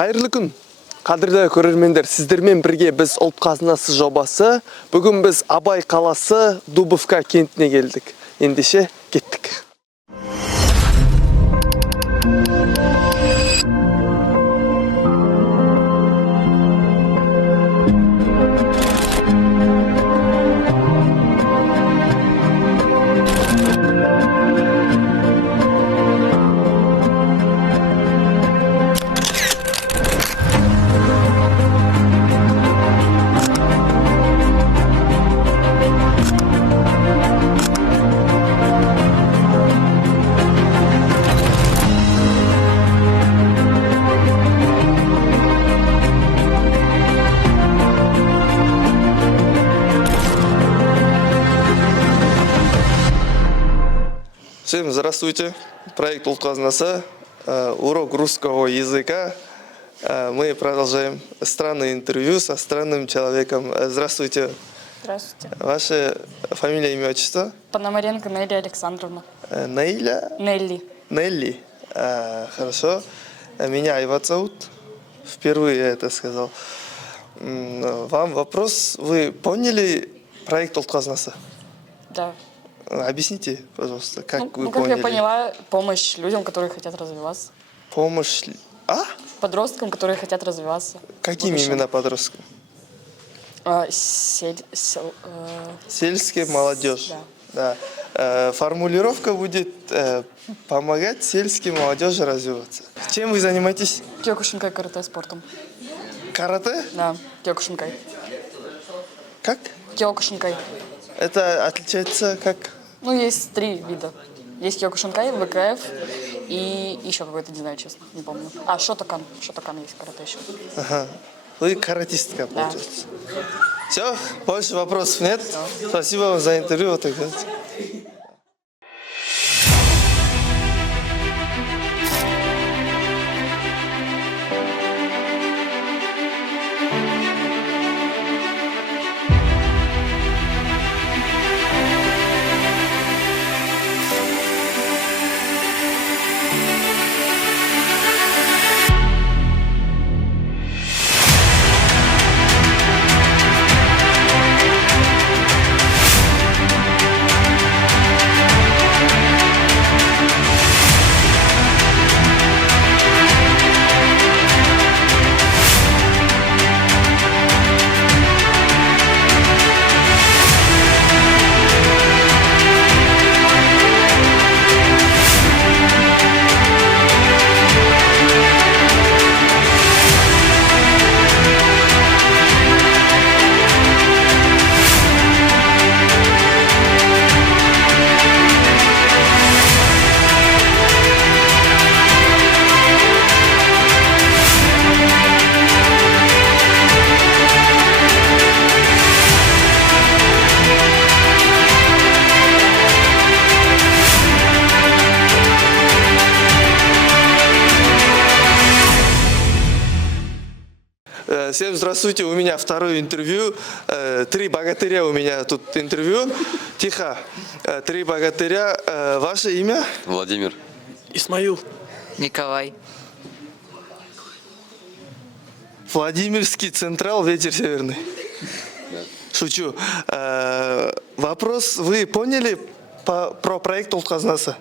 Қайырлы күн. Қадірлі көрермендер, сіздермен бірге біз ұлт қазынасы жобасы. Бүгін біз Абай қаласы Дубовка кентіне келдік. Ендеше кеттік. Всем здравствуйте. Проект «Ұлт қазынасы», урок русского языка. Мы продолжаем странное интервью со странным человеком. Здравствуйте. Здравствуйте. Ваше фамилия, имя, отчество? Пономаренко Нелли Александровна. Наиля? Нелли. Нелли. Хорошо. Меня Айват зовут. Впервые я это сказал. Вам вопрос. Вы поняли проект «Ұлт қазынасы»? Да. Объясните, пожалуйста, как вы как поняли? я поняла, помощь людям, которые хотят развиваться. Помощь... Подросткам, которые хотят развиваться. Какими именно подросткам? Сельская молодежь. Да. Да. Формулировка будет помогать сельской молодежи развиваться. Чем вы занимаетесь? Кёкушинкай карате спортом. Карате? Да, кёкушинкай. Как? Кёкушинкай. Это отличается как? Ну, есть 3 вида. Есть кёкушинкай, ВКФ и еще какой-то, не знаю, честно, не помню. Шотокан. Шотокан есть карате еще. Ага. Вы каратистка, получается. Да. Все, больше вопросов нет. Спасибо вам за интервью. Вот так вот. Всем здравствуйте, у меня второе интервью. 3 богатыря у меня тут интервью. Тихо. 3 богатыря. Ваше имя? Владимир. Исмаил. Николай. Владимирский Централ, ветер северный. Да. Шучу. Вопрос. Вы поняли про проект «Ұлт қазынасы»?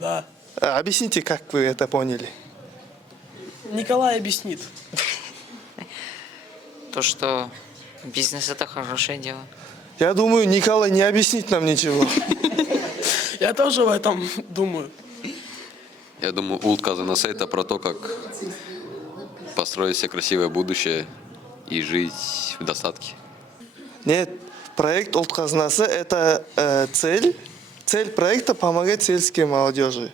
Да. Объясните, как вы это поняли. Николай объяснит. То, что бизнес это хорошее дело. Я думаю, Николай не объяснит нам ничего. Я тоже в этом думаю. Я думаю, «Ұлт қазынасы» это про то, как построить себе красивое будущее и жить в достатке. Нет, проект «Ұлт қазынасы» это цель. Цель проекта помогать сельской молодежи.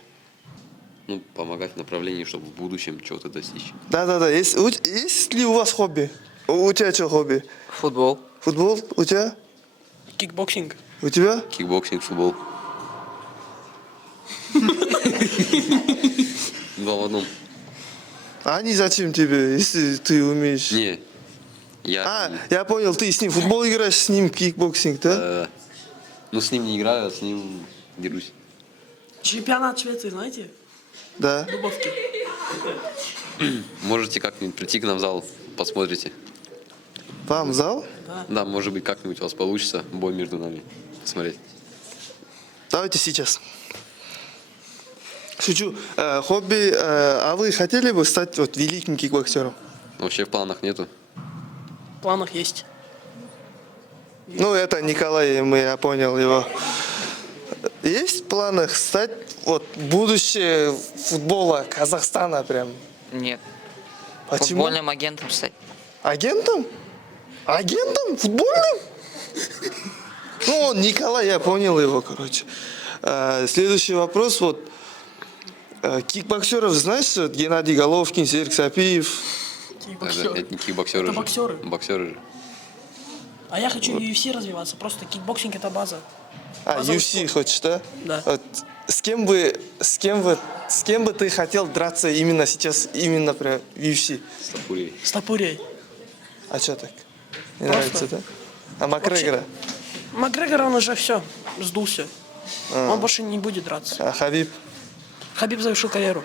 Ну, помогать в направлении, чтобы в будущем чего-то достичь. Да. Есть ли у вас хобби? У тебя что хобби? Футбол. Футбол? У тебя? Кикбоксинг. У тебя? Кикбоксинг, футбол. Два в одном. А они зачем тебе, если ты умеешь? Не, я... Я понял, ты с ним футбол играешь, с ним кикбоксинг, да? Ну, с ним не играю, а с ним дерусь. Чемпионат Швеции, знаете? Да. Дубовки. Можете как-нибудь прийти к нам в зал, посмотрите. Вам в зал? Да, может быть, как-нибудь у вас получится бой между нами смотреть. Давайте сейчас. Шучу. Хобби. А вы хотели бы стать вот великим кикбоксером? Вообще в планах нету. В планах есть. Ну, это Николай, я понял его. Есть в планах стать вот будущее футбола Казахстана прям? Нет. Почему? Футбольным агентом стать. Агентом? Агентом? Футбольным? Ну, Николай, я понял его, короче. Следующий вопрос. Вот кикбоксеров знаешь? Вот Геннадий Головкин, Серик Сапиев. Это не кикбоксеры Это же. боксеры. Боксеры же. А я хочу в UFC развиваться. Просто кикбоксинг это база. А, Базовый UFC спорт. хочешь, да? Да. Вот с кем бы ты хотел драться именно сейчас, именно прям в UFC? Стопурей. С Топурей. А что так? Не Просто. нравится, да? А Макгрегора? Макгрегор, он уже все, сдулся. Он больше не будет драться. А Хабиб? Хабиб завершил карьеру.